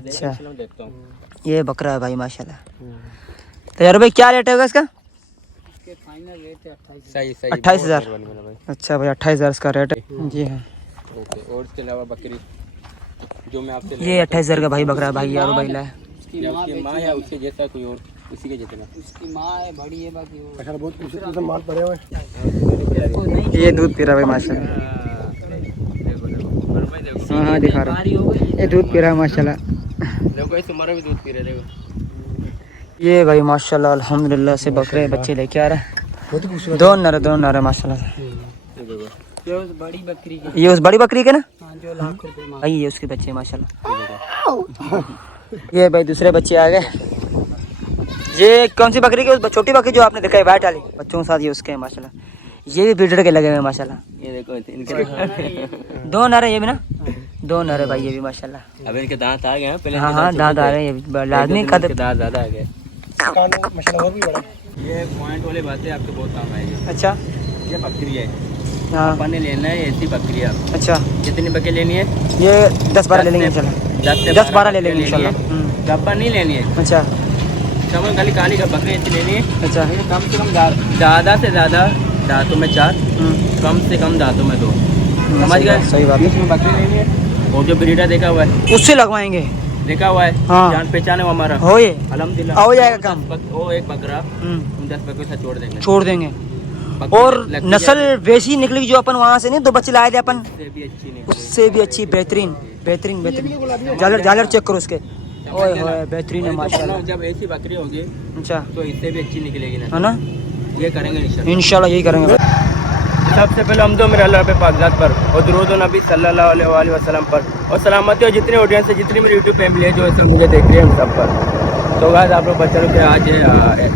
अच्छा ये बकरा है भाई माशाल्लाह। तो यार भाई क्या रेट है इसका? फाइनल रेट है 28,000। अच्छा भाई 28,000 इसका रेट है जी हाँ। और इसके अलावा बकरी जो मैं आपसे ये 28,000 का भाई बकरा है भाई यार भाई ला है। उसकी माँ या उसके जैसा कोई और उसी के जितना उसकी माँ है बड़ी है बाकी वो बहुत खूबसूरत माल पड़े हुए। ये दूध पी रहा है भाई माशाल्लाह। हाँ हाँ दिखा रहा हूँ ये दूध पी रहा है माशाल्लाह। देखो इस उम्र में भी दूध पी रहे देखो। ये भाई माशाल्लाह अल्हम्दुलिल्लाह से बकरे बच्चे लेके आ रहे हैं। दो नर माशाल्लाह। ये उस बड़ी बकरी के ये उस बड़ी बकरी के ना जो लाख रुपए भाई ये उसके बच्चे माशाल्लाह। ये भाई दूसरे बच्चे आ गए। ये कौन सी बकरी की? उस छोटी बकरी जो आपने देखा है वाइट वाली बच्चों के साथ ये उसके हैं माशाल्लाह। ये भी ब्रीडर के लगे हुए हैं माशाल्लाह। ये देखो इनके दो नर है ये भी ना दो नर है भाई ये भी माशाल्लाह। अब इनके दांत आ गए हैं पहले। हाँ हाँ दांत आ रहे हैं ये भी आदमी का दांत ज्यादा आ गए माशाल्लाह और भी बड़ा। ये पॉइंट वाली बातें आपके बहुत काम आएगी। अच्छा ये बकरी है हाँ पानी लेना है ऐसी बकरी है। अच्छा कितनी बकरी लेनी है? ये 10-12 ले लेंगे इंशाल्लाह। 10-12 ले लेंगे इंशाल्लाह। गब्बा नहीं लेनी है। अच्छा समझ खाली काली का बकरी ऐसी लेनी है। अच्छा कम से कम ज़्यादा से ज़्यादा दांतों में 4 कम से कम दांतों में 2 समझ गए। सही बात है। इसमें बकरी लेनी है और जो ब्रीडर देखा हुआ है उससे लगवाएंगे देखा हुआ है हाँ। जान पहचान है वो हमारा हो ये अल्हम्दुलिल्लाह हो जाएगा काम। वो एक बकरा 10 बकरे से छोड़ देंगे और नस्ल वैसी निकली जो अपन वहाँ से नहीं 2 बच्चे लाए थे अपन भी अच्छी नहीं उससे भी अच्छी बेहतरीन बेहतरीन बेहतरीन झालर चेक करो उसके ओए होए बेहतरीन है माशाल्लाह। जब ऐसी बकरी होगी अच्छा तो इससे भी अच्छी निकलेगी ना है ना ये करेंगे इंशाल्लाह यही करेंगे। सबसे पहले हम दो मेरे अल्लाह पे पाकज़ात पर और दुरूद नबी सल्लल्लाहु अलैहि वसल्लम पर और सलामती और जितने ऑडियंस है जितनी मेरी यूट्यूब फैमिली है जो ऐसा मुझे देख रही है उन सब पर। तो गाइस आप लोग बच्चों के आज है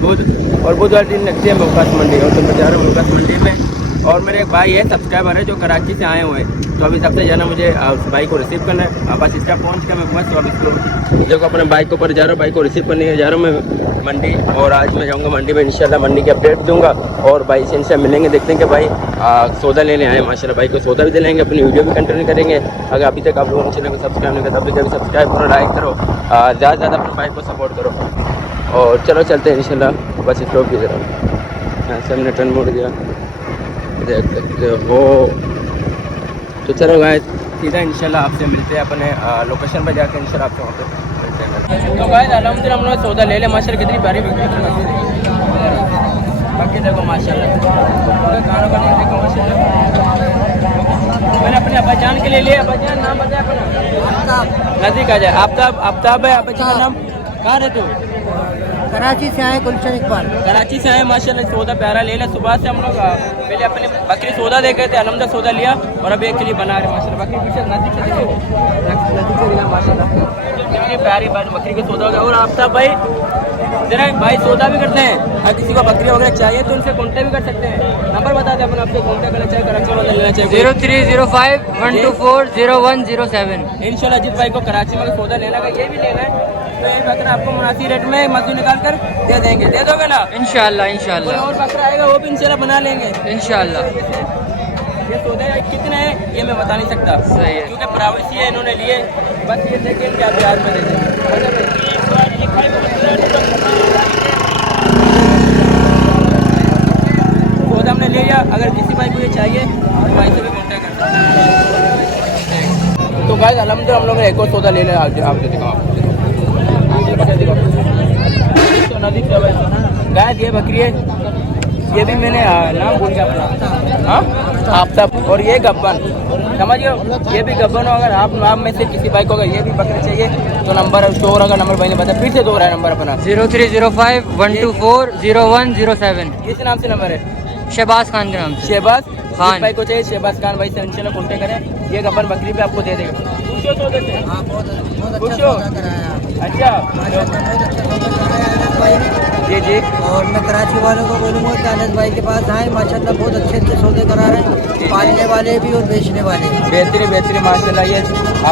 बुध और बुधवार दिन लगती है मौकास मंडी और तो बचा रहे मौकास मंडी में और मेरे एक भाई है सब्सक्राइबर है जो कराची से आए हुए हैं। तो अभी सबसे जाना मुझे उस बाइक को रिसीव करना है। बस इसका पहुँच के मैं बस तो अब इसको देखो अपने बाइक को ऊपर जा रहा हूँ बाइक को रिसीव करने जा रहा हूँ मैं मंडी। और आज मैं जाऊँगा मंडी में इंशाल्लाह मंडी की अपडेट दूंगा और भाई से इनसे मिलेंगे देखते हैं कि भाई सौदा लेने आए माशाल्लाह। भाई को सौदा भी दिलाएंगे अपनी वीडियो भी कंटिन्यू करेंगे। अगर अभी तक आप लोगों ने चैनल को सब्सक्राइब नहीं किया तब तक सब्सक्राइब करो लाइक करो ज़्यादा से ज़्यादा अपने भाई को सपोर्ट करो और चलो चलते हैं इंशाल्लाह। बस इस लोग की तरफ यहाँ से हमने टर्न मोड़ दिया देख सकते हो। तो चलो गाइस सीधा इंशाल्लाह आपसे मिलते हैं अपने लोकेशन पर जाकर इंशाल्लाह आपसे वहाँ पे मिलते हैं। तो गाइस अल्हम्दुलिल्लाह हम लोग सौदा ले ले माशाल्लाह कितनी प्यारी बिक्री बाकी देखो माशाल्लाह देखो माशाल्लाह। मैंने अपने अब्बाजान के लिए लिया। अब्बाजान नाम बताया अपना नज़दीक आ जाए आफ्ताब है अब्बाजान का नाम। कहाँ रहते हो? कराची से आए गुलशन इकबाल कराची से आए माशाल्लाह सौदा प्यारा ले लिया। सुबह से हम लोग पहले अपने बकरी सौदा दे गए थे अल्हम्दुलिल्लाह सौदा लिया और अब एक के लिए बना रहे माशाल्लाह। बकरी पीछे नज़दीक से दिला माशाल्लाह कितनी प्यारी बकरी का सौदा हो गया। और आप सब भाई जरा भाई सौदा भी करते हैं अगर किसी को बकरी वगैरह चाहिए तो उनसे कॉन्टेक्ट भी कर सकते हैं। नंबर बता दें अपन आपसे कॉन्टेक्ट करना चाहिए कराची वाला लेना चाहिए 0305-124-0107 इंशाल्लाह। जिस भाई को कराची में सौदा लेना का ये भी लेना है तो ये बकरा आपको मुनासिब रेट में मजदूर निकाल कर दे देंगे। दे दोगे ना? इंशाल्लाह कोई इंशाल्लाह और बकरा आएगा वो भी इंशाल्लाह बना लेंगे इंशाल्लाह। ये सौदे कितने हैं ये मैं बता नहीं सकता सही है क्योंकि प्राइवेसी है इन्होंने लिए बस ये देखें क्या प्यार में देते सौदा हमने ले लिया। अगर किसी भाई को ये चाहिए तो भाई से भी कॉन्टेक्ट कर सकते हैं। तो गाइस अल्हम्दुलिल्लाह हम लोग ने एक और सौदा ले लिया। आपको दिखाओ तो नज़दीक से गाइस ये बकरी है ये भी मैंने नाम भूल गया अपना हाँ आफ्ताब और ये गब्बन समझ गए। ये भी गब्बन हो। अगर आप में से किसी भाई को अगर ये भी बकरी चाहिए तो नंबर स्टोर अगर नंबर भाई ने बताया फिर से दो रहा है नंबर अपना 0305-124-0107 किस नाम से नंबर है? शहबाज खान के नाम से। शहबाज खान भाई को चाहिए शहबाज खान भाई से इंशाल्लाह कॉन्टेक्ट करें। ये गब्बन बकरी भी आपको दे देगा। अच्छा जी जी। और मैं कराची वालों को बोलूँगा कि अनस भाई के पास आए माशाल्लाह बहुत अच्छे अच्छे सौदे करा रहे हैं पालने वाले भी और बेचने वाले भी। बेहतरीन माशाल्लाह। ये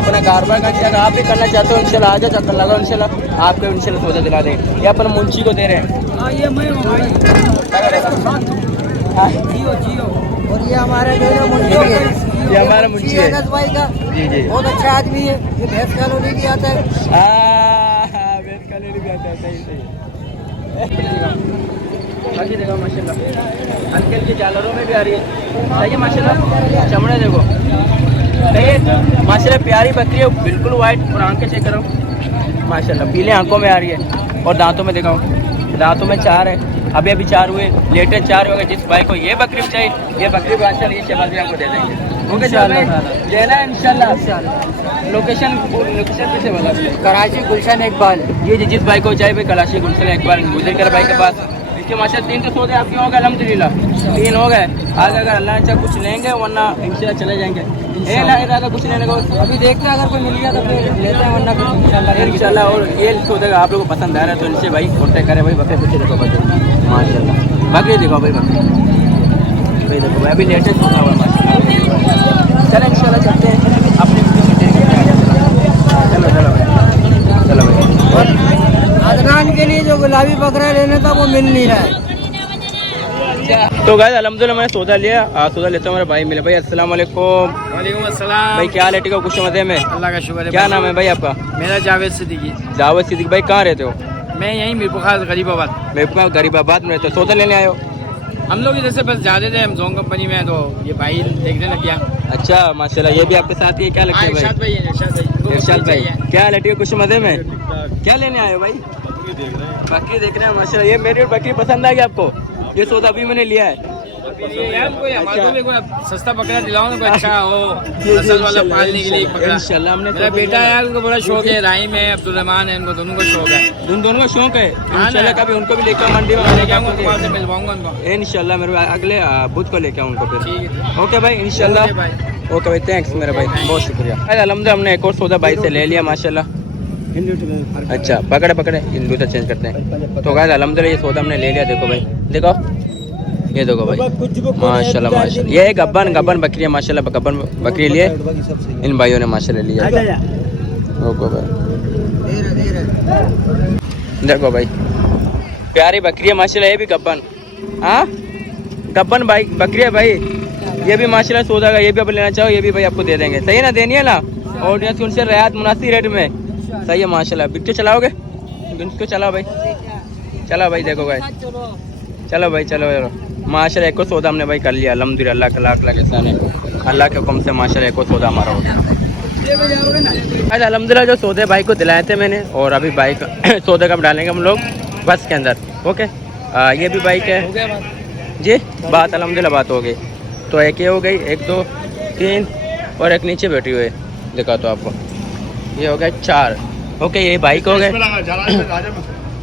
अपना कारोबार का अगर आप भी करना चाहते हो इंशाल्लाह आ जाओ चक्कर लगाओ इंशाल्लाह आपको इंशाल्लाह सौदा दिला दें। ये अपन मुंशी को दे रहे हैं। और ये हमारे जो है मुंशी है ये हमारा मुंशी है अनस भाई का। जी जी। बहुत अच्छा आदमी है। ये भैंस कॉलोनी भी आता है। वेस्ट का ले भी आता है, सही सही। बाकी देखो माशाल्लाह हल्के हल्के झालरों में भी आ रही है, सही है माशाल्लाह। चमड़े देखो सही है माशाल्लाह, प्यारी बकरी है, बिल्कुल वाइट। और आंखें चेक करो माशाल्लाह, पीले आंखों में आ रही है। और दांतों में दिखाओ, दांतों में 4 है, अभी अभी 4 हुए, लेटेस्ट 4 हो गए। जिस भाई को ये बकरी चाहिए, ये बकरी भी अच्छा ये शहबाज आपको दे देंगे। ओके देना है इंशाल्लाह। लोकेशन पे से बता दीजिए। कराची गुलशन इकबाल। जी जी, जिस भाई को चाहिए भाई कलाशी गुलशन एक बार गुजर कर भाई के पास। इसके माशा 3 तो सौदे आपके हो गए अल्हम्दुलिल्लाह, 3 हो गए। आगे अगर अल्लाह ने चाहा कुछ लेंगे, वरना इंशाल्लाह चले जाएंगे। इरादा कुछ लेने को अभी देखते हैं, अगर कोई मिल गया तो फिर लेते हैं, वरना फिर इंशाल्लाह। और ये सौदे आप लोगों को पसंद आ रहा है तो इनसे भाई कॉन्टेक्ट करें भाई। बकरे पीछे देखो बकरे माशाल्लाह, बकरी देखो भाई, बकरी भाई देखो भाई, अभी लेटेस्ट होना हुआ माशाल्लाह। चलो इंशाल्लाह चलते हैं अपने चलो चलो भाई, चलो भाई। अदनान के लिए जो गुलाबी बकरा लेना था वो मिल नहीं रहा है। तो गाइस अल्हम्दुलिल्लाह मैंने सौदा लिया, सौदा लेते हैं। मेरा भाई मिले भाई, अस्सलाम वालेकुम। वालेकुम अस्सलाम भाई क्या हाल है? ठीक हो? खुश मजे में? अल्लाह का शुक्र है। क्या नाम है भाई आपका? मेरा जावेद सिद्दीकी। जावेद सिद्दीकी भाई, कहाँ रहते हो? मैं यहीं मीरपुर गरीबाबाद। मैं गरीबाबाद में रहते हो, सौदा लेने आए हो? हम लोग इधर से बस जाते थे, हम जोन कंपनी में, तो ये भाई देखने लग गया। अच्छा माशाल्लाह, ये भी आपके साथ ही है? क्या लगता है इरशाद भाई? भाई, इरशाद भाई क्या हाल है? ठीक हो? खुश मजे में? क्या लेने आए हो भाई? बकरी देख रहे हैं माशाल्लाह। ये मेरी बकरी पसंद आ गई आपको? ये सौदा अभी मैंने लिया है। यार कोई हमारे को भी कोई सस्ता बकरा दिलाओ ना, कोई अच्छा हो फसल वाला पालने के लिए एक बकरा। इंशाल्लाह हमने मेरा बेटा है यार, उनको बड़ा शौक है। राहिम है, अब्दुलरहमान है, इनको दोनों को शौक है। दोनों का शौक है। इंशाल्लाह कभी उनको भी लेकर मंडी में लेके आऊंगा, तुम्हारे से मिलवाऊंगा उनको इंशाल्लाह। मेरे अगले बुध को लेके आऊँ उनको फिर। ठीक है ओके भाई इंशाल्लाह। ओके भाई। ओके भाई, थैंक्स मेरा भाई, बहुत शुक्रिया। अल्हम्दुलिल्लाह हमने एक और सौदा भाई से ले लिया माशाल्लाह। अच्छा पकड़े पकड़े, हिंदू से चेंज करते हैं। तो गाइस अल्हम्दुलिल्लाह ये सौदा हमने ले लिया। देखो भाई, देखो ये देखो भाई माशाल्लाह माशाल्लाह। ये गब्बन बकरी है माशाल्लाह, गब्बन बकरी लिए इन भाइयों ने माशाल्लाह लिया। ओके भाई, देखो भाई प्यारी बकरी है माशाल्लाह। ये भी गब्बन, हाँ गब्बन भाई बकरी है भाई। ये भी माशाल्लाह सौदा का, ये भी आप लेना चाहो ये भी भाई आपको दे देंगे। सही है ना? देनी है ना? और उनसे रियायत मुनासिब रेट में, सही है माशाल्लाह। बिक के चलाओगे? बिक चलाओ भाई, चलो भाई। देखो भाई, चलो भाई, चलो माशाल्लाह। एक को सौदा हमने भाई कर लिया अल्हम्दुलिल्लाह। अल्लाह का लाख लाख एहसान है, अल्लाह के हुक्म से माशाल्लाह एक को सौदा हमारा हो गया। आज अल्हम्दुलिल्लाह जो सौदे भाई को दिलाए थे मैंने, और अभी भाई का सौदे कब डालेंगे हम लोग बस के अंदर। ओके ये भी बाइक है जी, बात अल्हम्दुलिल्लाह बात हो गई। तो एक ये हो गई, 1 2 3 और एक नीचे बैठी हुई है, दिखा तो आपको, ये हो गया 4। ओके ये बाइक हो गए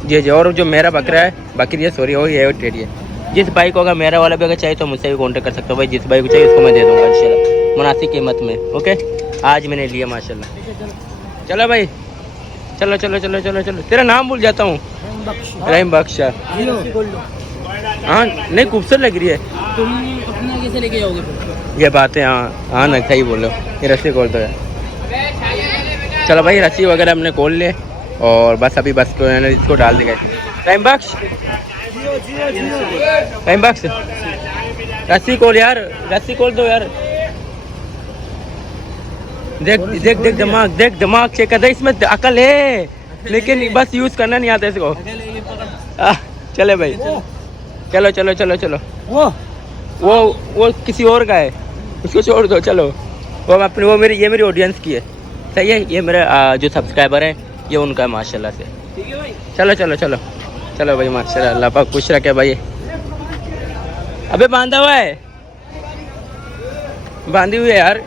जी जी। और जो मेरा बकरा है, बकरी है सॉरी, वो ये टेडी है। जिस बाइक को अगर मेरा वाला भी अगर चाहिए तो मुझसे भी कॉन्टेक्ट कर सकते हो भाई। जिस बाइक को चाहिए उसको मैं दे दूँगा इंशाल्लाह मुनासिब कीमत में। ओके आज मैंने लिया माशाल्लाह। चलो भाई, चलो चलो चलो चलो चलो। तेरा नाम भूल जाता हूँ, रहीम बख्शा। हाँ नहीं, खूबसूरत लग रही है। तुम अपना कैसे लेके जाओगे? ये बात है, हाँ हाँ ना सही बोलो। ये रस्सी खोल दो यार। चलो भाई रस्सी वगैरह हमने खोल लिए, और बस अभी बस को इसको डाल देंगे। टाइम बख्श, टाइम बख्श, रस्सी खोल यार, रस्सी खोल दो यार। देख देख देख दिमाग, देख दिमाग चेक कर दे, इसमें अकल है लेकिन बस यूज करना नहीं आता इसको। चले भाई, चलो चलो चलो चलो। वो किसी और का है, उसको छोड़ दो। चलो वो अपनी, वो मेरी, ये मेरी ऑडियंस की है, सही है। ये मेरे जो सब्सक्राइबर हैं ये उनका है माशाल्लाह से। चलो चलो चलो चलो भाई माशाल्लाह, अल्लाह पाक खुश रखे भाई। अबे बांधा हुआ है, बांधी हुई है यार,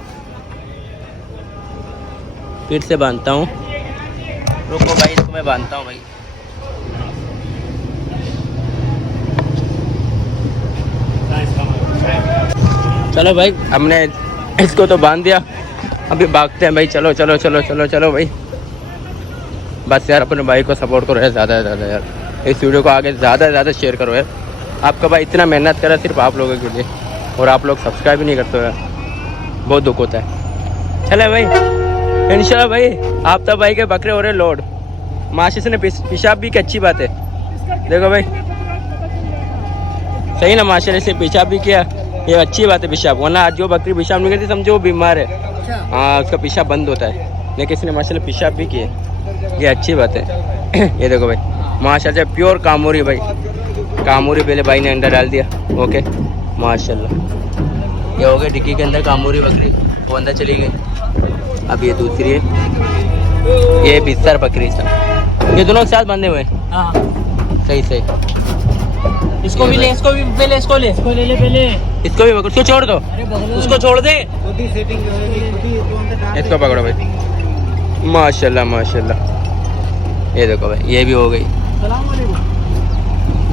फिर से बांधता हूँ। रुको भाई, इसको मैं बांधता हूँ भाई। चलो भाई हमने इसको तो बांध दिया, अभी भागते हैं भाई। चलो चलो चलो चलो चलो भाई। बस यार अपने भाई को सपोर्ट करो यार, ज़्यादा से ज़्यादा यार। इस वीडियो को आगे ज़्यादा से ज़्यादा शेयर करो यार। आपका भाई इतना मेहनत करा सिर्फ आप लोगों के लिए, और आप लोग सब्सक्राइब भी नहीं करते हो यार, बहुत दुख होता है। चले भाई इंशाल्लाह भाई। आप तो भाई के बकरे हो रहे लोड, माशी से ने पेशाब भी की अच्छी बात है। देखो भाई सही ना, माशाल्लाह से पेशाब भी किया ये अच्छी बात है पेशाब, वरना आज जो बकरी पेशाब नहीं करती समझो वो बीमार है। अच्छा हाँ उसका पेशाब बंद होता है, लेकिन इसने माशाल्लाह पेशाब भी किए, ये अच्छी बात है। ये देखो भाई माशाल्लाह प्योर कामोरी भाई, कामोरी पहले भाई ने अंडा डाल दिया। ओके माशाल्लाह ये हो गया डिक्की के अंदर कामोरी बकरी, वो अंदर चली गई। अब ये दूसरी है, ये बिस्तर बकरी सब, ये दोनों एक साथ बंधे हुए हैं। हाँ सही सही, इसको भी ले, इसको भी पहले, इसको ले ले पहले, इसको भी पकड़ो, उसको छोड़ दो, उसको छोड़ दे। इसको पकड़ो भाई। माशाल्लाह माशाल्लाह, ये देखो भाई ये भी हो गई।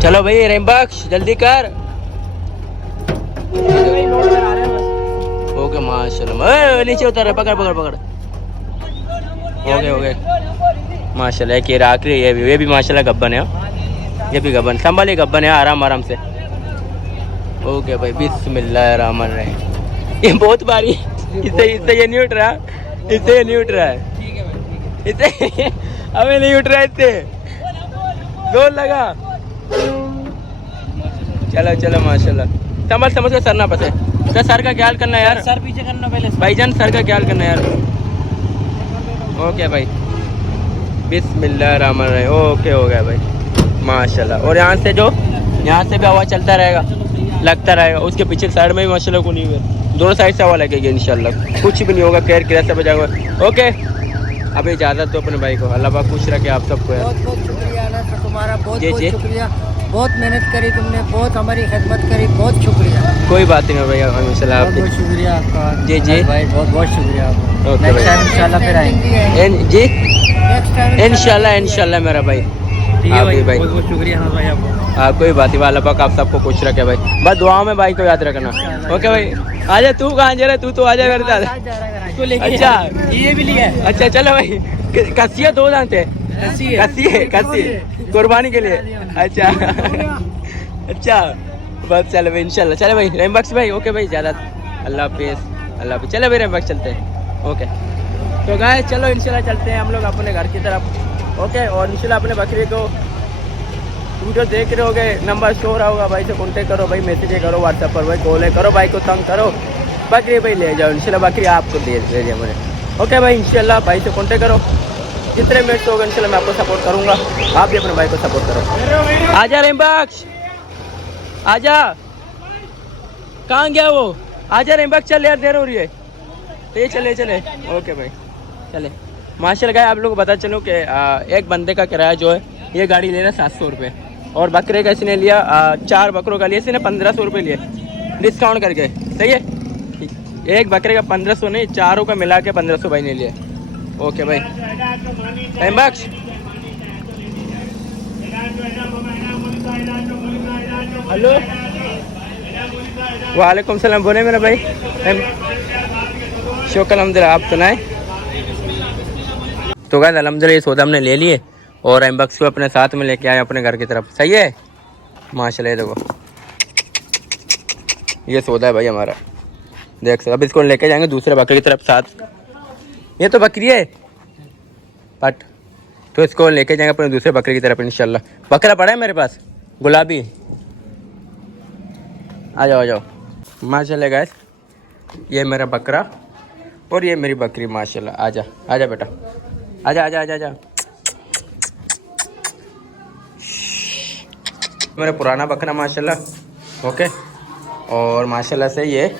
चलो भाई रेमबक्स जल्दी कर। ओके माशाल्लाह, नीचे उतर रहा, पकड़ पकड़ पकड़। हो गए माशाल्लाह। एक ये आखिरी, ये भी माशाल्लाह गब्बन है, ये भी गब्बन, संभालिए गब्बन है, आराम आराम से। ओके भाई बिस्मिल्लाहिर्रहमानिर्रहीम। ये बहुत भारी, इससे ये नहीं उठ रहा, इससे ये नहीं उठ रहा है, इससे हमें नहीं उठ रहा है, इससे जोर लगा। चलो चलो माशाल्लाह, समझ समझ के सर ना फंसे, तो सर का ख्याल करना यार, सर पीछे करना पहले भाईजान, सर का ख्याल करना यार। ओके भाई बिस्मिल्लाहिर्रहमानिर्रहीम। ओके हो गया भाई माशाल्लाह। और यहाँ से भी हवा चलता रहेगा, लगता रहेगा, उसके पीछे साइड में भी माशाल्लाह को नहीं हुआ, दोनों साइड से हवा लगेगी इंशाल्लाह, कुछ भी नहीं होगा, कैर किरा सब जाएगा। ओके अभी इजाज़त दो अपने भाई को, अल्लाह पाक खुश रखे आप सबको यार। बहुत बहुत शुक्रिया अनस, तुम्हारा बहुत जी, बहुत जी। शुक्रिया, बहुत मेहनत करी तुमने, बहुत हमारी खिदमत करी, बहुत शुक्रिया। कोई बात नहीं भैया, माशाल्लाह बहुत बहुत शुक्रिया आपका। जी, जी। भाई बहुत बहुत शुक्रिया आपका। ओके नेक्स्ट भाई। टाइम इंशाल्लाह फिर आएंगे। जी नेक्स्ट टाइम इंशाल्लाह मेरा भाई। ठीक है आप भाई, भी भाई। बहुत बहुत शुक्रिया भाई आपको। हाँ कोई बात नहीं, अल्लाह पाक आप सबको खुश रखे भाई, बस दुआओं में भाई को याद रखना। ओके भाई आजा, तू कहाँ जा रहा है, तू तो आजा मेरे साथ। इसको लेके अच्छा ये भी लिया है। अच्छा चलो भाई, कस्सी है, दो दांत है, कस्सी कुर्बानी के लिए। अच्छा अच्छा बस चलो भाई इंशाल्लाह। चले भाई रेमबक्स भाई, ओके भाई ज़्यादा, अल्लाह हाफिज़, अल्लाह हाफिज़। चले भाई रेमबक्स चलते हैं। ओके तो गाइस चलो इंशाल्लाह चलते हैं हम लोग अपने घर की तरफ। ओके और इंशाल्लाह अपने बकरी को वीडियो देख रहे होगे, नंबर शो रहा होगा, भाई से कॉन्टेक्ट करो भाई, मैसेज करो व्हाट्सएप पर भाई, कॉल करो भाई को, तंग करो, बकरी भाई ले जाओ इंशाल्लाह, बकरी आपको दे दिया मुझे। ओके भाई इंशाल्लाह भाई से कॉन्टेक्ट करो, जितने मिनट्स होगा इंशाल्लाह मैं आपको सपोर्ट करूँगा, आप भी अपने भाई को सपोर्ट करो। आजा रेमबक्स आजा, कहाँ गया वो, आजा रेमबक्स चल यार, देर हो रही है, तो ये चले चले। ओके भाई चले माशाल्लाह। गाय आप लोगों को बता चलूँ कि एक बंदे का किराया जो है ये गाड़ी ले रहा है 700 रुपये, और बकरे का इसने लिया 4 बकरों का लिया इसने 1500 रुपये लिए डिस्काउंट करके, सही है। एक बकरे का 1500 नहीं, चारों का मिला के 1500 भाई ने लिया। ओके भाई रेमबक्स हेलो वालेकुम सलाम, बोले मेरा भाई। शुक्र अल्हम्दुलिल्लाह, आप सुनाए। तो गाइस अल्हम्दुलिल्लाह ये सौदा हमने ले लिए और रेमबक्स को अपने साथ में लेके आए अपने घर की तरफ, सही है माशाल्लाह। देखो ये सौदा है भाई हमारा, देख सकते। अब इसको लेके जाएंगे दूसरे बकरे की तरफ साथ, ये तो बकरी है पट, तो इसको लेके जाएंगे अपने दूसरे बकरे की तरफ इंशाल्लाह। बकरा पड़ा है मेरे पास गुलाबी, आ जाओ माशाल्लाह। गाइस ये मेरा बकरा और ये मेरी बकरी माशाल्लाह। आजा आजा बेटा, आजा आजा आजा आजा। मेरा पुराना बकरा माशाल्लाह। ओके और माशाल्लाह से ये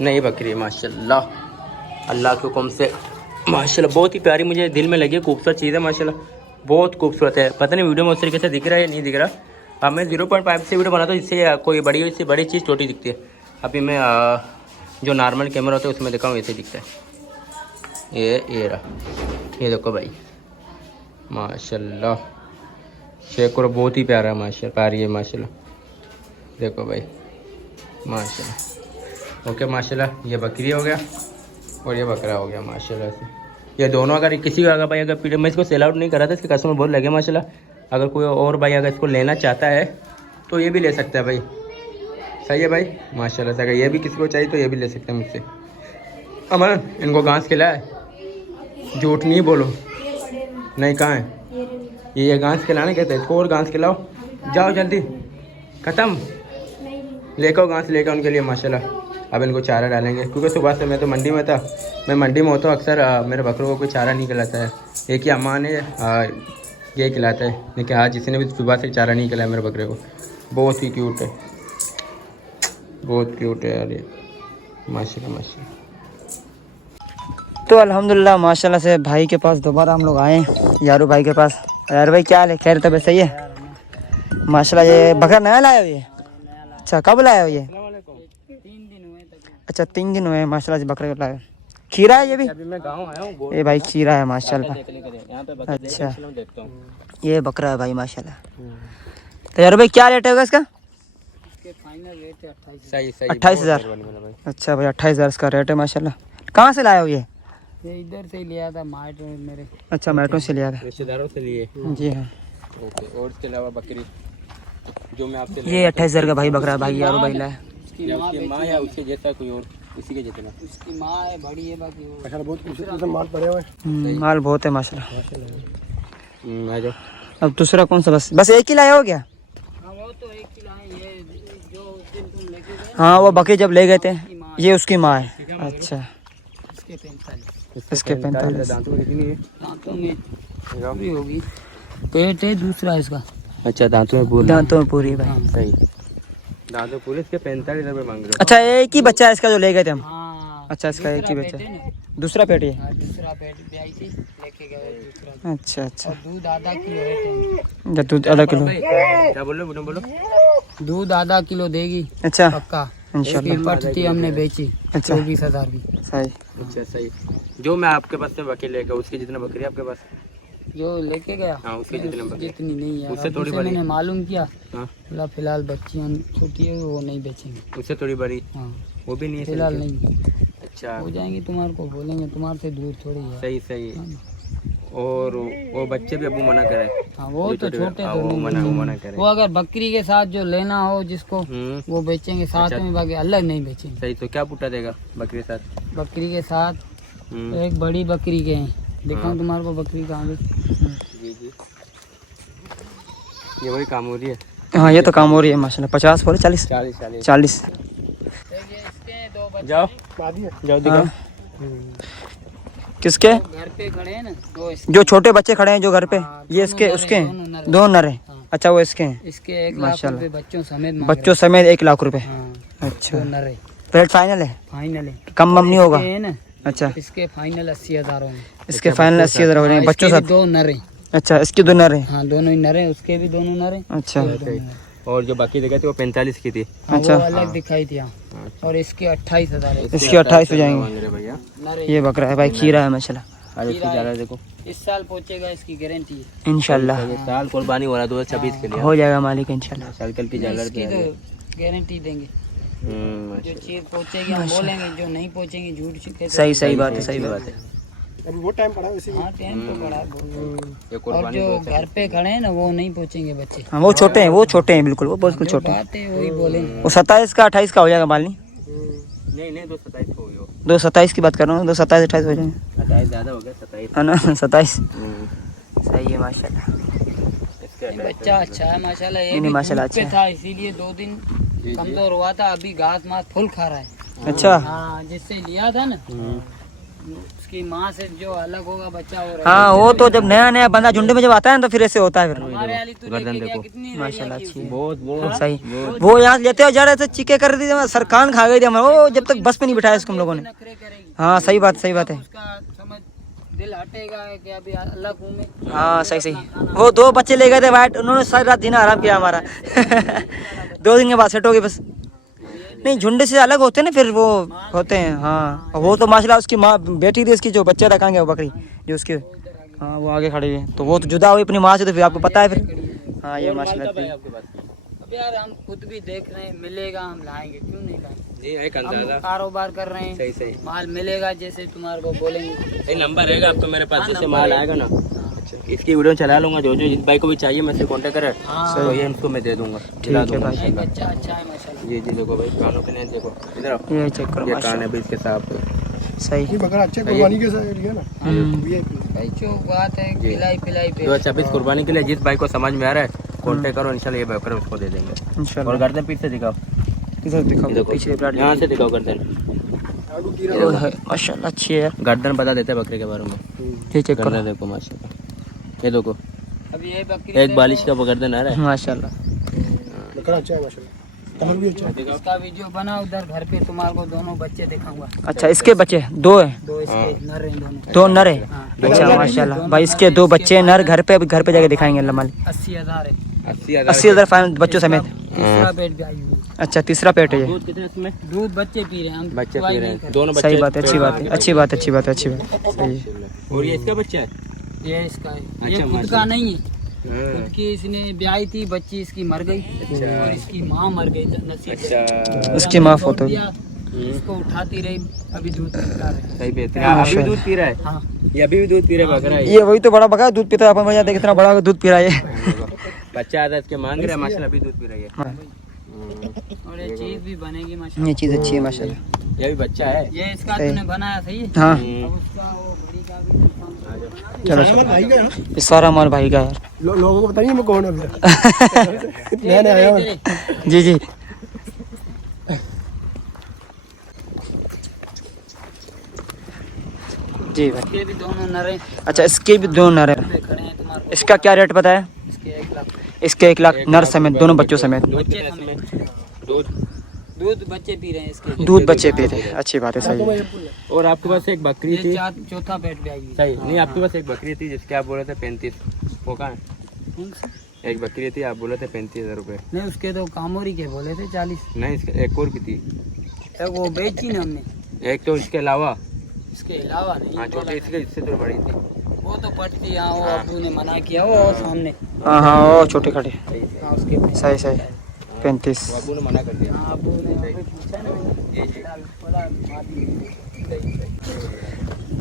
नई बकरी माशाल्लाह, अल्लाह के हुक्म से माशाल्लाह। बहुत ही प्यारी मुझे दिल में लगी, खूबसूरत चीज़ है माशाल्लाह, बहुत खूबसूरत है। पता नहीं वीडियो में उस तरीके से दिख रहा है या नहीं दिख रहा। अब मैं 0.5 से वीडियो बनाता हूँ, इससे कोई बड़ी चीज़ छोटी दिखती है। अभी मैं जो नॉर्मल कैमरा होता है उसमें दिखाऊँ, ऐसे दिखता है। ये रहा, ये देखो भाई माशाल्लाह, शेकुर बहुत ही प्यारा माशाल्लाह, प्यारी है माशाल्लाह। देखो भाई माशाल्लाह। ओके माशाल्लाह, ये बकरी हो गया और ये बकरा हो गया माशाल्लाह से। ये दोनों अगर किसी का भाई अगर मैं इसको सेल आउट नहीं करा था, इसके कस्टमर बहुत लगे माशाल्लाह। अगर कोई और भाई अगर इसको लेना चाहता है तो ये भी ले सकता है भाई, सही है भाई माशाल्लाह से। अगर ये भी किसी को चाहिए तो ये भी ले सकते हैं मुझसे। अमन इनको घास खिलाए, झूठ नहीं बोलो। नहीं कहाँ है ये घास खिलाना कहते हैं, इसको और घास खिलाओ, जाओ जल्दी, ख़त्म लेकर गाँव से लेकर उनके लिए माशाल्लाह अब इनको चारा डालेंगे, क्योंकि सुबह से मैं तो मंडी में था। मैं मंडी में होता हूँ अक्सर, मेरे बकरों को कोई चारा नहीं खिलाता है, एक ही अम्मा ने ये खिलाता है, लेकिन आज जिसने भी सुबह से चारा नहीं खिलाया मेरे बकरे को। बहुत ही क्यूट है, बहुत क्यूट है यार ये, माशाल्लाह माशाल्लाह। तो अल्हम्दुलिल्लाह माशाल्लाह से भाई के पास दोबारा हम लोग आए हैं, यारू भाई के पास। यार भाई क्या हाल है, खैर तबीयत सही है? माशाल्लाह ये बकरा नया लाया हो ये? अच्छा कब लाया हो ये? 3 दिन हुए तक। अच्छा 3 दिन हुए हैं माशाल्लाह से बकरे को लाया। खीरा है ये भी? अभी मैं गाँव आया हूँ, ये भाई खीरा है माशाल्लाह। यहाँ पे अच्छा देखता हूँ। ये बकरा है भाई माशाल्लाह। तो यार भाई क्या रेट है इसका? इसके फाइनल रेट है 28। सही सही 28,000। अच्छा भाई 28,000 इसका रेट है माशाल्लाह। कहाँ से लाया हो ये? इधर से लिया था मार्ट में मेरे। अच्छा मेट्रो से लिया था। रिश्तेदारों से लिए। जी हाँ। ओके, और इसके अलावा बकरी जो मैं आपसे ये 28,000 का भाई बकरा है भाई, यारो भाई लाया। उसकी माँ या उसके जैसा कोई और, उसी के जितना। उसकी माँ है बड़ी है, बाकी वो बहुत खूबसूरत माल पड़े हुए। माल बहुत है माशाल्लाह। आ जाओ। अब दूसरा कौन सा? बस एक ही लाया हो क्या? हाँ वो तो एक किलो है, ये जो उस दिन तुम लेके गए हाँ वो बकरी जब ले गए थे, ये उसकी माँ है। अच्छा इसके 45। इसके 45। दांतों में कितनी है? दांतों में पूरी होगी, पेट है दूसरा इसका। अच्छा दांतों में पूरी। दांतों में पूरी है भाई। सही, दांतों पूरे। इसके 45 रुपये मांग रहे हो? अच्छा एक ही बच्चा है इसका जो ले गए थे हम? हाँ अच्छा इसका एक ही दूसरा बच्चा पेट है ना। दूसरा पेट है? हाँ दूसरा पेट भी आई थी, लेके गए दूसरा। अच्छा अच्छा। और दूध आधा किलो है, जब दूध आधा किलो। क्या बोलो बोलो बोलो। दूध आधा किलो देगी अच्छा पक्का। इंशाल्लाह। इसकी पट थी हमने बेची अच्छा 24,000 की। सही। अच्छा सही। जो मैं आपके पास से बकरी लेकर, उसकी जितना बकरी आपके पास? जो लेके गया हाँ उसके जितने बकरी। जितनी नहीं है, उससे अब थोड़ी उसे बड़ी। मैंने मालूम किया, हाँ बोला फिलहाल बच्चियाँ छोटी है वो नहीं बेचेंगे। उससे थोड़ी बड़ी, हाँ वो भी नहीं है? फिलहाल नहीं, अच्छा हो जाएंगी तुम्हारे को बोलेंगे, तुम्हारे से दूर थोड़ी है। सही सही। हाँ। और वो बच्चे भी अबू मना करे? हाँ वो तो छोटे हाँ, तो वो नहीं। मना करे। वो अगर बकरी के साथ जो लेना हो जिसको, वो बेचेंगे साथ अच्छा। में, बाकी अलग नहीं बेचेंगे। सही। तो क्या पुट्टा देगा बकरी के साथ? बकरी के साथ एक बड़ी बकरी के हैं, दिखाऊं तुम्हारे को बकरी कहाँ गई? जी जी, ये वही काम हो रही है। हाँ ये तो काम हो रही है माशाल्लाह। 50 बोले 40? 40 40। 40। इसके 2 बच्चे जाओ जाओ दिखाओ। किसके? घर पे खड़े हैं ना, दो इसके। जो छोटे बच्चे खड़े हैं जो घर पे, हाँ, ये इसके दोनों उसके नर हैं, हैं? दोनों दो नर हैं। हाँ। अच्छा वो इसके हैं? इसके 1 लाख माशाल्लाह। रुपए बच्चों समेत मांग बच्चों समेत 1 लाख रुपए? रहे हैं। हाँ अच्छा दो नर है, रेट फाइनल है? फाइनल है। कम बम नहीं होगा? इसके है ना, अच्छा इसके फाइनल 80,000 होंगे। इसके फाइनल 80,000 हो रहे हैं बच्चों इसके साथ? भी 2 नर हैं। अच्छा इसके 2 नर हैं? हाँ दोनों ही नर हैं, उसके भी दोनों नर हैं। अच्छा और जो बाकी जगह थी वो 45 की थी। हाँ, अच्छा। वो अलग दिखाई थी। हाँ और इसके 28,000 है। इसके 28 हो जाएंगे। मांग रहे भैया। नर है। ये बकरा है भाई, खीरा है माशाल्लाह। अरे इसकी जा रहा है देखो, इस साल पहुंचेगा, इसकी गारंटी है। इंशाल्लाह ये साल कुर्बानी हो रहा है 2026 के लिए। हो जाएगा मालिक इंशाल्लाह। साल कल की जालर इसकी पे तो गारंटी देंगे, जो चीज पहुंचेगी हम बोलेंगे, जो नहीं पहुंचेगी झूठ छिपे। सही सही बात है, सही बात है। हाँ टाइम तो पड़ा है। ये और कुर्बानी जो घर पे खड़े हैं ना वो नहीं पहुंचेंगे बच्चे। हाँ वो छोटे हैं, वो छोटे हैं बिल्कुल, वो बिल्कुल जो छोटे हैं। बात है वही बोलेंगे। वो 27 का 28 का हो जाएगा माल नहीं? नहीं 227 हो गया। 227 की बात कर रहा हूँ, 227 28 हो जाएंगे 27 ज्यादा हो गया, 27 है ना? 27 सही है माशाल्लाह। इसके बच्चा अच्छा है माशाल्लाह। ये नहीं, भी माशाल्लाह धूप पे अच्छा था, इसीलिए 2 दिन कमजोर हुआ था। अभी घास मास फुल खा रहा है। अच्छा हाँ जिससे लिया था ना, उसकी माँ से जो अलग होगा बच्चा हो रहा है। हाँ वो तो जब नया नया बंदा झुंड में जब आता है ना तो फिर ऐसे होता है फिर। हमारे वाली तू लेके गया, कितनी माशाल्लाह रेडिया की अच्छी है, बहुत बहुत सही। वो यहाँ लेते हुए जा रहे थे, चीखे कर रही थी, सरकान खा गई थी हमारे, वो जब तक बस पे नहीं बिठाया इसको हम लोगों ने। नखरे करेगी। हाँ सही बात है। उसका समझ दिल हटेगा कि अभी अलग हूँ मैं। हाँ सही सही। वो 2 बच्चे ले गए थे वाइट, उन्होंने सारी रात जीना आराम किया हमारा 2 दिन के बाद सेट हो गई बस। नहीं झुंड से अलग होते हैं ना फिर वो होते हैं। हाँ वो तो माशाल्लाह उसकी माँ बेटी थी इसकी, जो बच्चे रखेंगे वो बकरी जो उसके, हाँ वो आगे खड़ी हुई है, तो वो तो जुदा हुई अपनी माँ से, तो फिर आपको पता है फिर। हाँ ये माशाल्लाह। अब यार हम खुद भी देख रहे हैं, मिलेगा हम लाएंगे, क्यों नहीं लाएंगे? जी एक हम अंदाजा। कारोबार कर रहे हैं, सही सही। माल मिलेगा जैसे तुम्हारे को बोलेंगे। ये नंबर रहेगा आपका मेरे पास, जैसे माल आएगा ना इसकी वीडियो चला लूंगा, जो जिस भाई को भी चाहिए मैं से कांटेक्ट करे तो ये इनको मैं दे दूंगा। ठीक है भाई। नहीं, बच्चा अच्छा है माशाल्लाह। जी जी देखो भाई, कानों के नहीं देखो इधर आओ। ये चेक करो ये कान माशाल्लाह है भी इसके साथ। सही। बकरा अच्छे कुर्बानी के साथ लिया ना, भाई जो बात है खिलाई पिलाई पे 2026 कुर्बानी के लिए जिस भाई को समझ में आ रहा है कांटेक्ट करो, इंशाल्लाह ये बकरा उसको दे देंगे। इंशाल्लाह। और गर्दन पीठ से दिखाओ, इधर दिखाओ देखो पीछे ब्लड यहाँ से दिखाओ गर्दन माशाल्लाह अच्छी है गर्दन बता देते हैं बकरे के बारे में ये चेक करो गर्दन देखो माशाल्लाह ये देखो अब ये बकरी एक बालिश का गर्दन आ रहा है माशाल्लाह बकरा अच्छा है माशाल्लाह कलर भी अच्छा है इसका वीडियो बना उधर घर पे तुम्हारे को दोनों बच्चे दिखाऊंगा अच्छा इसके बच्चे दो है दो इसके नर हैं दोनों दो नर है अच्छा माशाल्लाह भाई इसके दो बच्चे नर घर पे जाके दिखाएंगे अल्लाह मालिक 80,000 है 80,000 फाइनल बच्चों समेत तीसरा पेट भी आई हुई है। अच्छा तीसरा पेट है ये दूध कितने इसमें दूध बच्चे पी रहे हैं हम बच्चे दवाई पी रहे नहीं हैं करते। दोनों बच्चे सही बात है अच्छी बात है अच्छी बात है अच्छी बात है अच्छी बात सही है और ये इसका बच्चा है ये इसका है ये अच्छा, खुद माशाल्लाह। का नहीं है खुद की इसने ब्याही थी बच्ची इसकी मर गई और इसकी माँ मर गई नसीब से। अच्छा उसकी माँ फोटो दिया, इसको उठाती रही अभी दूध पिला रहे सही बेहतर है अभी भी दूध पी रहा है हाँ ये अभी भी दूध पी रहा है बकरा है ये वही तो बड़ा बका दूध पीता है अपन भैया देख कितना बड़ा दूध पी रहा है बच्चा आता है इसके मांग रहा है माशाल्लाह अभी दूध पी रही है और ये चीज भी बनेगी माशाल्लाह ये चीज़ अच्छी है माशाल्लाह ये भी बच्चा है ये इसका सही। तूने बनाया सही है हाँ अब उसका वो बड़ी का भी चलो हमारे भाई का है ये सारा माल भाई का यार लोगों को पता नहीं मैं कौन है अभी नया नया आया हूँ जी जी जी भाई ये भी दोनों नरे अच्छा इसके भी दो नर है पे खड़े हैं तुम्हारे को इसका क्या रेट पता है इसके 1 लाख इसके 1 लाख नर समेत दोनों बच्चों समेत दूध बच्चे कितना समेत इसमें दूध दूध बच्चे पी रहे हैं इसके दूध बच्चे पीते हैं अच्छी बात है सही है और आपके पास एक बकरी ये थी चौथा पेट भी आई हुई सही नहीं आपके पास एक बकरी थी जिसके आप बोले थे 35 वो कहाँ है है। एक बकरी थी आप बोले थे 35,000 रुपये नहीं उसके तो कामोरी के बोले थे 40 नहीं इसके एक और भी थी तो वो बेची ना हमने एक तो इसके अलावा इसके अलावा नहीं हाँ छोटी इसके इससे तो बड़ी थी वो तो पटती यहाँ वो अबू ने मना किया वो सामने हाँ हाँ वो छोटे खड़े हाँ उसके पे। सही सही 35 वो अबू ने मना कर दिया हाँ अबू ने अभी पूछा ना मैंने, बोला मादी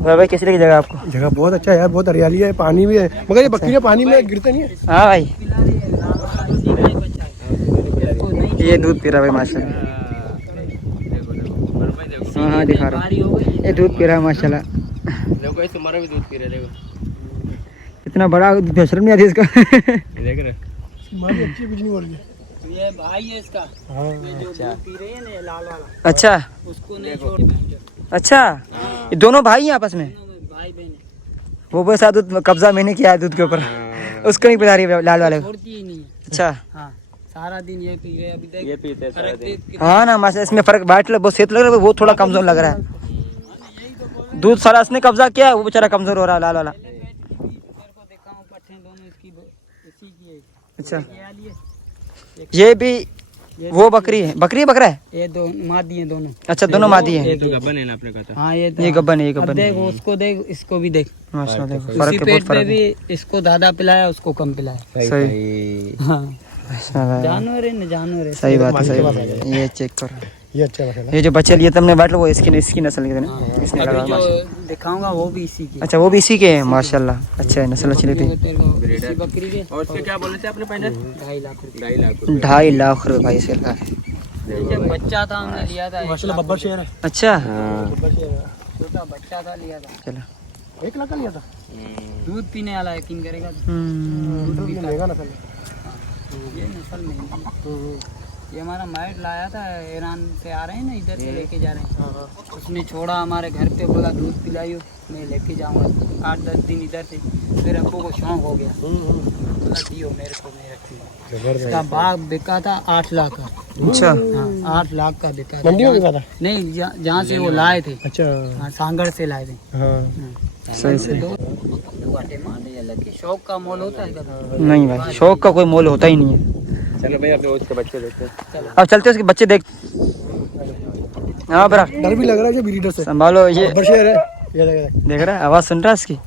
भाई कैसी लगी जगह आपको जगह बहुत अच्छा है यार बहुत हरियाली है पानी भी है मगर ये बकरियां पानी में गिरते नहीं है हाँ भाई पिला रही है रात को नहीं बचा है उसको नहीं ये दूध पी रहा है भाई माशाल्लाह हाँ हाँ दिखा रहा बारी हो गई ये दूध पी रहा है माशाल्लाह देखो इस उम्र में भी दूध पी रहे देखो इतना बड़ा शर्म नहीं आती इसका ये देख रहे माँ भी अच्छी बिजली हो रही है ये भाई है इसका हाँ ये जो दूध पी रही है ना ये लाल वाला अच्छा उसको नहीं छोड़ अच्छा ये दोनों भाई हैं आपस में भाई बहन है। वो भी साथ दूध कब्जा मैंने किया है दूध के ऊपर उसको नहीं पिला रही है लाल वाले को छोड़ती ही नहीं है। अच्छा हाँ सारा दिन ये पी रहे अभी देख ये पीते हैं सारा फर्क दिन देख हाँ ना माशा इसमें फर्क बैठ लो बहुत सेहत लग रहा है वो थोड़ा कमजोर लग रहा है दूध सारा इसने कब्जा किया है वो बेचारा कमजोर हो रहा है लाल वाला मेरे को दिखाऊं पट्टे दोनों इसकी इसी की है अच्छा ये वाली है ये भी वो बकरी है बकरा है ये दो मादी है दोनों अच्छा दोनों मादी है तो गब्बन है ना आपने कहा था हाँ ये ये गब्बन है ये अब गब्बन देख उसको देख इसको भी देख माशाल्लाह देखो उसी फर्क है बहुत पेट में फर्क भी इसको ज्यादा पिलाया उसको कम पिलाया सही सही हाँ माशाल्लाह जानवर है न जानवर है सही बात है सही बात है ये चेक करो ये अच्छा मसाला ये जो बच्चे लिए तुमने बैठ लो वो इसकी नस्ल के थे ना इसने लगा अभी माशाल्लाह जो दिखाऊंगा वो भी इसी की अच्छा वो भी इसी के हैं माशाल्लाह अच्छा है नस्ल अच्छी लेती जो तेरे को इसी बकरी के और इसके क्या बोले थे आपने पहले 2.5 लाख रुपए 2.5 लाख 2.5 लाख रुपए भाई इसके लगा है जब बच्चा था हमने लिया था 1 माशाल्लाह लाख बब्बर शेर है अच्छा बब्बर शेर है छोटा बच्चा था लिया था चलो 1 लाख का लिया था दूध पीने वाला यकीन करेगा दूध भी महंगा नस्ल ये नस्ल नहीं ये हमारा मैट लाया था ईरान से आ रहे हैं ना इधर से लेके जा रहे हैं उसने छोड़ा हमारे घर पे बोला दूध पिलाइयो मैं लेके जाऊंगा 8-10 दिन इधर से फिर अब्बू को शौक हो गया बोला दियो मेरे को मैं रखूंगा इसका बाग बिका था 8 लाख का अच्छा हाँ 8 लाख का बिका था मंडी में बिका था नहीं जहाँ से वो लाए थे अच्छा हाँ, सांगड़ से लाए थे हाँ सही सही शौक का मोल होता है कभी नहीं भाई शौक का कोई मोल होता ही नहीं है चलो भाई अपने उसके बच्चे देखते हैं अब चलते हैं उसके बच्चे देख हाँ बरा डर भी लग रहा है जो ब्रीडर से संभालो ये बब्बर शेर है ये देख देख रहा है आवाज सुन रहा है इसकी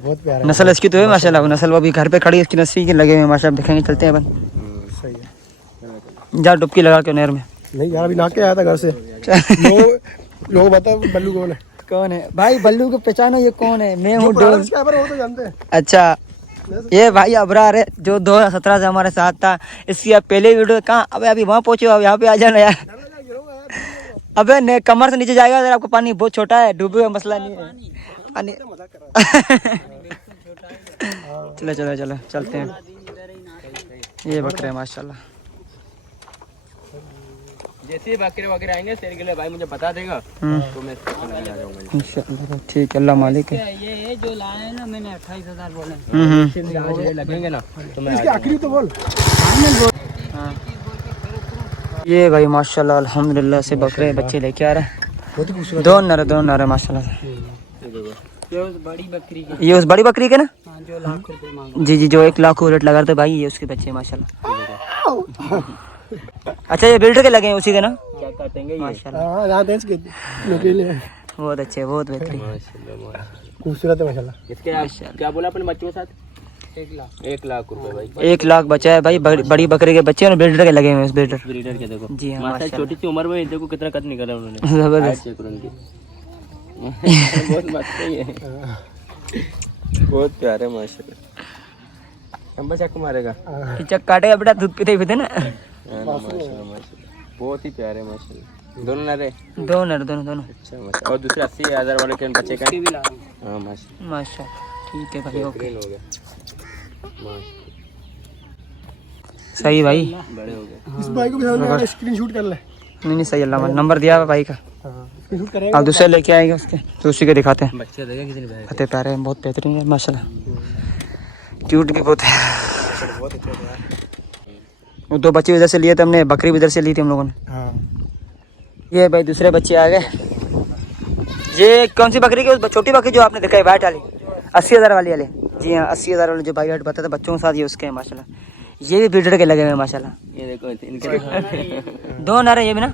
बहुत प्यारा नस्ल इसकी तो है माशाल्लाह वो नस्ल वो अभी घर पे खड़ी है इसकी नस्ल की लगे हुए हैं माशाल्लाह दिखेंगे चलते हैं अपन सही है जा डुबकी लगा के नहर में नहीं यार अभी नाक के आया था घर से लोग बता बल्लू कौन है कौन है भाई बल्लू को पहचानो ये कौन है मैं हूँ डोल वो तो जानते हैं अच्छा ये भाई अबरार है जो 2017 से हमारे साथ था इसकी अब पहले वीडियो कहाँ अबे अभी वहाँ पहुँचे हो अब यहाँ पे आ जाना यार अबे ने कमर से नीचे जाएगा अगर आपको पानी बहुत छोटा है डूबे हुआ मसला नहीं है पानी चलो चलो चलो चलते हैं ये बकरे हैं माशाल्लाह जैसे ही बकरे वगैरह आएंगे शेर के लिए भाई मुझे बता देगा तो मैं इसको ले जाऊंगा इंशाल्लाह ठीक है, अल्लाह मालिक है। ये है जो लाए हैं ना मैंने 28,000 बोले। आज ये लगेंगे ना तो मैं इसके आखिरी तो बोल। ये भाई माशाल्लाह अल्हम्दुलिल्लाह से बकरे बच्चे लेके आ रहे हैं। बहुत ही खूबसूरत। दोनों नर माशाल्लाह से। ये उस बड़ी बकरी के। ये उस बड़ी बकरी के ना? हाँ, जो लाख रुपए मांगा। जी जी, जो 1 लाख को रेट लगा रहे थे भाई, ये उसके बच्चे माशाल्लाह। अच्छा ये बिल्डर के लगे हैं उसी के ना? क्या काटेंगे ये माशाल्लाह हाँ यहाँ देंस के लिए बहुत अच्छे, बहुत बेहतरीन। खूबसूरत है माशाल्लाह। इसके क्या बोला अपने बच्चों के साथ 1 लाख रुपए भाई 1 लाख बचा है भाई, बड़ी बकरी के बच्चे और बिल्डर के लगे हुए हैं। बिल्डर ब्रीडर के देखो जी हाँ माशाल्लाह, छोटी सी उम्र में देखो कितना कद निकाला उन्होंने। जबरदस्त। चेक करो उनकी बहुत मस्त है ये, बहुत प्यारे माशाल्लाह। हम चक मारेगा चक काटेगा बेटा, दूध पीते ही पीते ना। माशाल्लाह बहुत ही प्यारे माशाल्लाह। दोनों नरे दोनों नर दोनों। अच्छा माशाल्लाह। और दूसरे 80,000 वाले के बच्चे का भी ला। हाँ माशाल्लाह माशाल्लाह ठीक है भाई, ओके ग्रीन हो गया माशाल्लाह, सही भाई। बड़े हो गए। इस भाई को भी सामने स्क्रीनशॉट कर ले। नहीं सही, अल्लाह नंबर दिया है भाई का। स्क्रीनशॉट करेगा। अब दूसरे लेके आएंगे उसके तो उसी के दिखाते हैं। बच्चे देखे कितने प्यारे फतेह प्यारे हैं, बहुत बेहतरीन है माशाल्लाह, क्यूट भी बहुत है। बहुत अच्छा है। वो 2 बच्चे इधर से लिए थे हमने, बकरी भी इधर से ली थी हम लोगों ने। हाँ ये भाई दूसरे बच्चे आ गए। ये कौन सी बकरी की? उस छोटी बकरी जो आपने देखा है वाइट वाली, 80,000 वाली वाले। जी हाँ 80,000 वाले जो भाई वाइट बताते बच्चों के साथ, ये उसके हैं माशाल्लाह। ये भी बिल्डर के लगे हुए हैं माशाल्लाह। ये देखो इनके 2 नर है ये भी ना,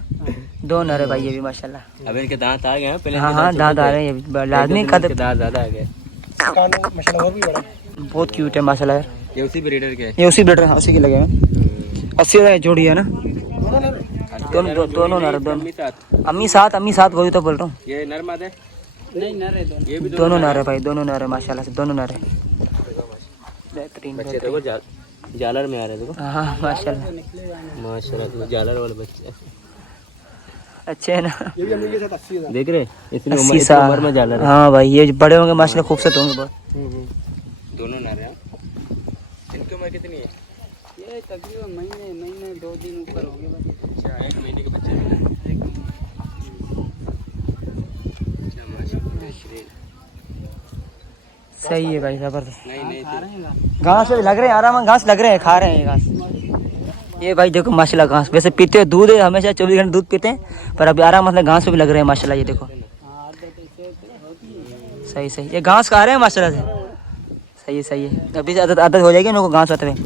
2 नर है भाई ये भी माशाल्लाह। अब इनके दांत आ गए हैं, पहले हाँ दांत आ रहे हैं, ये भी लाजमी इनके कद दांत ज्यादा आ गए। कान माशाल्लाह और भी बड़ा है। बहुत क्यूट है माशाल्लाह यार। ये उसी ब्रीडर के ये उसी बिल्डर उसी के लगे हैं। 80,000 जोड़ी है ना, दोनों नर, दोनों अम्मी साथ वही तो बोल रहा हूँ। ये नर मादे नहीं नर है दोनों। ये भी दोनों नर है भाई, दोनों नर है माशाल्लाह से, दोनों नर है बेहतरीन। बच्चे देखो जालर में आ रहे हैं, देखो हाँ माशाल्लाह माशाल्लाह देखो जालर वाले बच्चे अच्छे है ना। ये भी अमीर के साथ 80,000। देख रहे इतनी 80 उम्र में जालर है। हाँ भाई ये बड़े होंगे माशाल्लाह, खूबसूरत होंगे बहुत। दोनों नर हैं। इनकी उम्र कितनी है? ये तकरीबन महीने 2 दिन ऊपर हो गए बस। अच्छा 1 महीने के बच्चे हैं। अच्छा माशाल्लाह सही है भाई, जबरदस्त। नहीं खा रहे हैं घास भी लग रहे हैं, आराम घास लग रहे हैं, खा रहे हैं ये घास। ये भाई देखो माशाल्लाह घास वैसे पीते हैं, दूध है हमेशा 24 घंटे दूध पीते हैं, पर अभी आराम मतलब घास पे भी लग रहे हैं माशाल्लाह। ये देखो सही ये घास खा रहे हैं माशाल्लाह से। सही है अभी से आदत हो जाएगी उनको घास आते हुए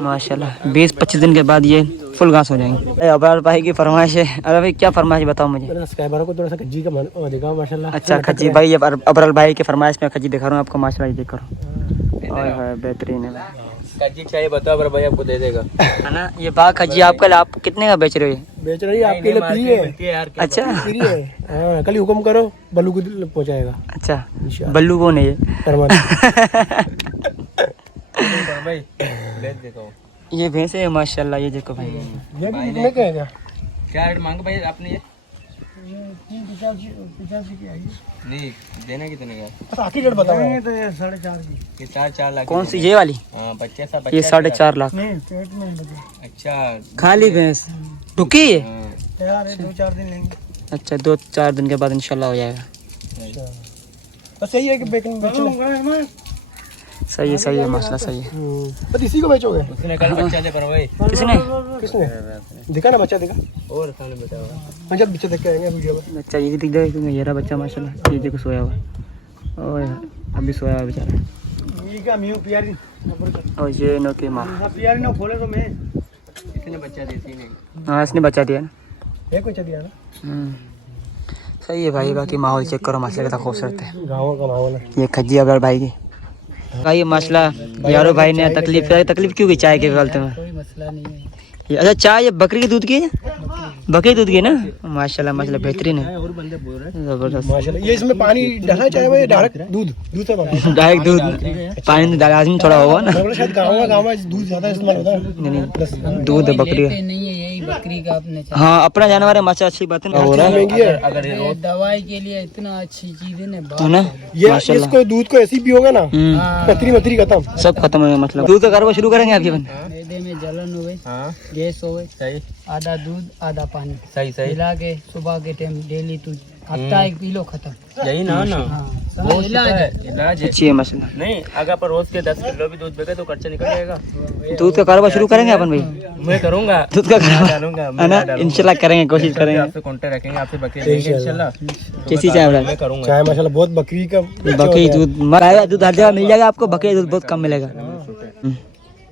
माशाल्लाह। 20-25 दिन के बाद ये फुल घास हो जाएंगे। अबरार भाई की फरमाइश है। अरे भाई क्या फरमाइश बताओ मुझे? मेरे सब्सक्राइबरों को थोड़ा सा खज्जी का दिखाओ माशाल्लाह। अच्छा खज्जी भाई, अबरार भाई के फरमाइश में खज्जी दिखा रहा हूँ आपको माशाल्लाह। ये देख करो ओए बेहतरीन है कच्ची चाहिए बताओ पर भाई आपको दे देगा है ना। ये बाग खज्जी आप कल आप कितने का बेच रहे हो? बेच रही है आपके लिए फ्री है। मिलती है यार अच्छा फ्री है। हाँ कल ही हुक्म करो बल्लू को पहुंचाएगा अच्छा, इंशाल्लाह। बल्लू कौन है ये? करवा भाई बेच देता हूँ। ये भैंस है माशाल्लाह। ये देखो भाई ये भी कितने का है क्या रेट मांग भाई आपने? ये 85 की आई नहीं देना कितने का? बस आखिरी रेट बताओ। तो ये 4.5 की। ये 4 लाख कौन सी ये वाली? हाँ बच्चे सा ये 4.5 लाख। नहीं पेट में लगे अच्छा खाली भैंस टुकी है? हाँ, यार 2-4 दिन लेंगे। अच्छा 2-4 दिन के बाद इंशाल्लाह हो जाएगा। बस यही है कि बेचना। सही है माशाल्लाह सही है। बस इसी को बेचोगे? उसने कल बच्चा दे पर भाई किसने? किसने दिखा ना बच्चा दिखा? और सामने बेटा होगा जब बच्चा देख के आएंगे वीडियो में। बच्चा ये दिख जाएगा क्योंकि ये रहा बच्चा माशाल्लाह। ये देखो सोया हुआ ओए अभी सोया हुआ बेचारा। ये का म्यू पियारी और ये नो के माँ पियारी ना खोले तो मैं इसने बच्चा देती नहीं। हाँ इसने बचा दिया ना। एक बच्चा दिया ना। सही है भाई। बाकी माहौल चेक करो माशाल्लाह कितना खूबसूरत है। गाँव का माहौल है। ये खज्जी अबर भाई की भाई माशाल्लाह। यारो भाई ने तकलीफ क्यों की चाय के गलते में? कोई मसला नहीं है। अच्छा चाय ये बकरी के दूध की है? बकरी दूध की है ना माशाल्लाह बेहतरीन है और बंदे बोल रहे जबरदस्त। माशाल्लाह ये इसमें पानी डाला चाहे वो डायरेक्ट दूध से बना। डायरेक्ट दूध पानी में डाला आदमी थोड़ा होगा ना। शायद गाँव में दूध ज्यादा इस्तेमाल होता है। नहीं दूध है बकरी लेते नहीं है यही बकरी का अपने हाँ अपना जानवर है माशा, अच्छी बात है ना। हो रहा महंगी है अगर ये ये दवाई के लिए इतना अच्छी चीज है ना, है ना ये माशाल्लाह। इसको दूध को ऐसी पियोगे ना हम्म, पथरी मथरी खत्म। सब खत्म हो गया मतलब। दूध का कारोबार शुरू करेंगे आपके बन। मैदे में जलन हुए, हाँ गैस हुए, सही आधा दूध आधा पानी सही सही मिला के सुबह के टाइम डेली तू हफ्ता 1 किलो खत्म। यही ना ना हाँ वो समझ इलाज है। इलाज है। अच्छी है माशाल्लाह। नहीं अगर पर रोज के 10 किलो भी दूध बेचे तो खर्चा निकल जाएगा। दूध का कारोबार शुरू करेंगे अपन भाई, मैं करूंगा, दूध का कारोबार डालूंगा है मैं ना, डालूंगा। इंशाल्लाह करेंगे, कोशिश करेंगे। आपसे कांटेक्ट रखेंगे, आपसे बकरी लेंगे इंशाल्लाह। कैसी चाय मैं भाई? करूंगा। चाय माशाल्लाह बहुत बकरी का बकरी दूध गाय का दूध हर जगह मिल जाएगा आपको, बकरी दूध बहुत कम मिलेगा।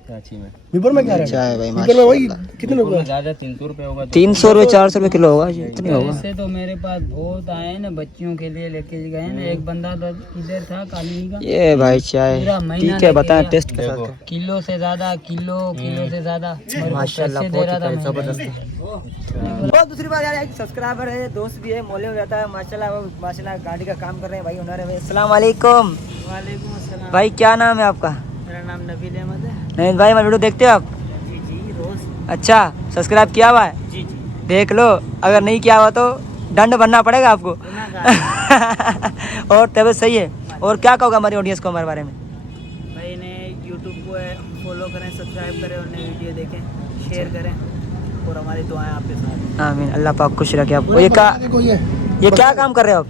कराची में मीपर में क्या है? चाय भाई मीपर में वही कितने लोग हैं? ज्यादा 300 रुपए होगा। 300 रुपये 400 रुपये किलो होगा, इतनी होगा। ऐसे तो मेरे पास बहुत आए हैं ना, बच्चियों के लिए लेके गए ना। एक बंदा तो इधर था काली का, ये भाई चाय पूरा महीना ठीक है, लेके बताएं गया। टेस्ट के साथ। किलो से ज्यादा, किलो से ज्यादा मेरे को माशाल्लाह, पैसे दे बहुत रहा था। ही मैं जबरदस्त। बहुत दूसरी बात यार, एक सब्सक्राइबर है, दोस्त भी है, मोहल्ले में रहता है माशाल्लाह। वो माशाल्लाह गाड़ी का काम कर रहे हैं भाई, ओनर है भाई। अस्सलाम वालेकुम वालेकुम अस्सलाम। भाई, क्या नाम है आपका? मेरा नाम नबील अहमद है। नहीं भाई, मैं वीडियो देखते हो आप? जी जी रोज। अच्छा, सब्सक्राइब किया हुआ है? जी जी देख लो, अगर नहीं किया हुआ तो दंड भरना पड़ेगा आपको। और तबीयत सही है? और क्या कहोगे हमारी ऑडियंस को हमारे बारे में? भाई ने यूट्यूब को फॉलो करें, सब्सक्राइब करें और नई वीडियो देखें, शेयर करें और हमारी दुआएं आपके साथ। आमीन, अल्लाह पाक खुश रखे आपको। देखो ये क्या काम कर रहे हो आप?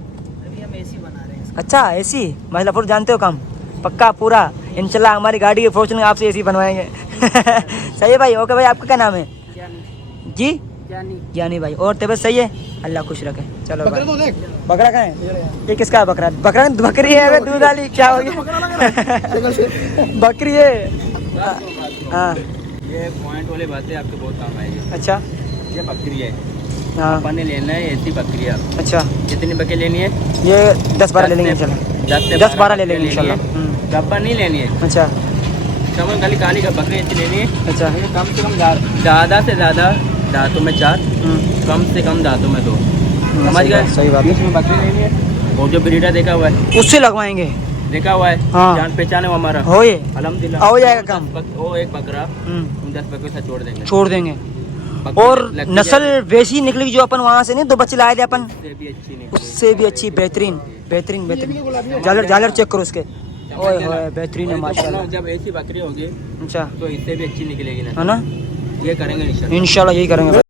अभी हम एसी बना रहे हैं। अच्छा, एसी माशाल्लाह, पूरा जानते हो काम पक्का पूरा। इंशाल्लाह हमारी गाड़ी के फॉर्च्यूनर आपसे एसी बनवाएंगे। सही है भाई, ओके भाई। आपका क्या नाम है? जानी जी जानी ज्ञानी भाई। और तबीयत सही है? अल्लाह खुश रखे। चलो बकरा भाई। तो देख बकरा कहाँ है? ये किसका है बकरा? बकरा बकरी है, अबे दूध वाली क्या हो गया? बकरी है। हाँ ये पॉइंट वाली बातें आपके बहुत काम आएगी। अच्छा ये बकरी है, हाँ पानी लेना है, ऐसी बकरी है। अच्छा, कितनी बकरी लेनी है? ये 10-12 ले लेंगे इंशाल्लाह। 10-12 ले लेंगे इंशाल्लाह। डब्बा नहीं लेनी है, अच्छा समझ खाली काली का बकरी ऐसी लेनी है। अच्छा ये कम से कम ज़्यादा से ज़्यादा दांतों में 4, कम से कम दांतों में 2। समझ गए? सही बात है। इसमें बकरी लेनी है। और जो ब्रीडर देखा हुआ है, उससे लगवाएंगे, देखा हुआ है, हाँ। जान पहचान है वो हमारा। हो ये अल्हम्दुलिल्लाह हो जाएगा काम। वो एक बकरा 10 बकरे से छोड़ देंगे। छोड़ देंगे। बकरी और लगती नस्ल है, वैसी निकलेगी जो अपन वहाँ से नहीं 2 बच्चे लाए थे अपन, उससे भी अच्छी नहीं। उससे भी अच्छी। बेहतरीन बेहतरीन बेहतरीन। झालर चेक करो उसके, ओए होए बेहतरीन है माशाल्लाह। जब ऐसी बकरी होगी अच्छा तो इससे भी अच्छी निकलेगी ना, है ना, ये करेंगे इंशाल्लाह। इंशाल्लाह यही करेंगे।